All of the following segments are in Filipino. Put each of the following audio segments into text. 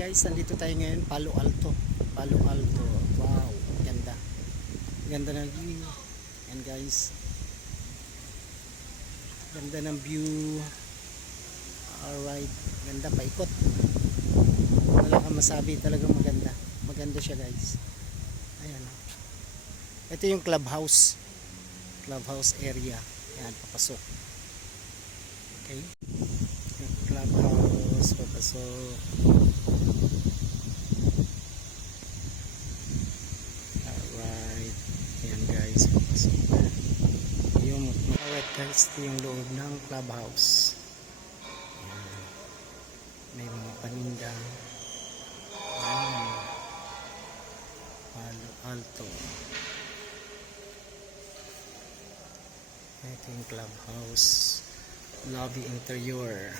Guys, nandito tayo ngayon, Palo Alto. Palo Alto. Wow, ganda. Ganda ng view. And guys, ganda ng view. Alright, ganda paikot. Wala kang masabi, talagang maganda. Maganda siya guys. Ayan. Ito yung clubhouse. Clubhouse area. Ayan, papasok. Okay. Yung clubhouse, papasok. Alright. Ayan guys, papasok na. Alright guys, ito yung loob ng clubhouse. Ayan. May mga paninda. Ayan. Palo Alto. Ito yung clubhouse. Lobby interior.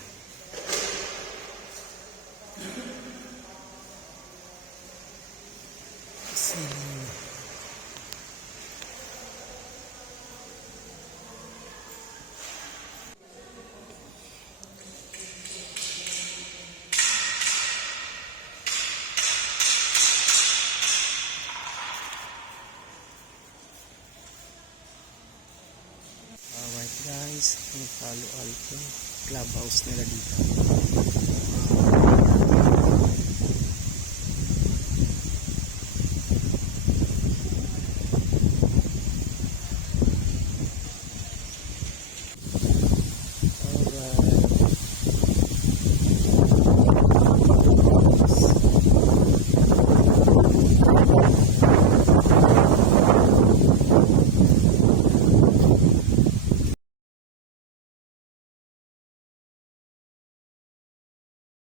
Alright guys, yung Palo Alto clubhouse nila dito.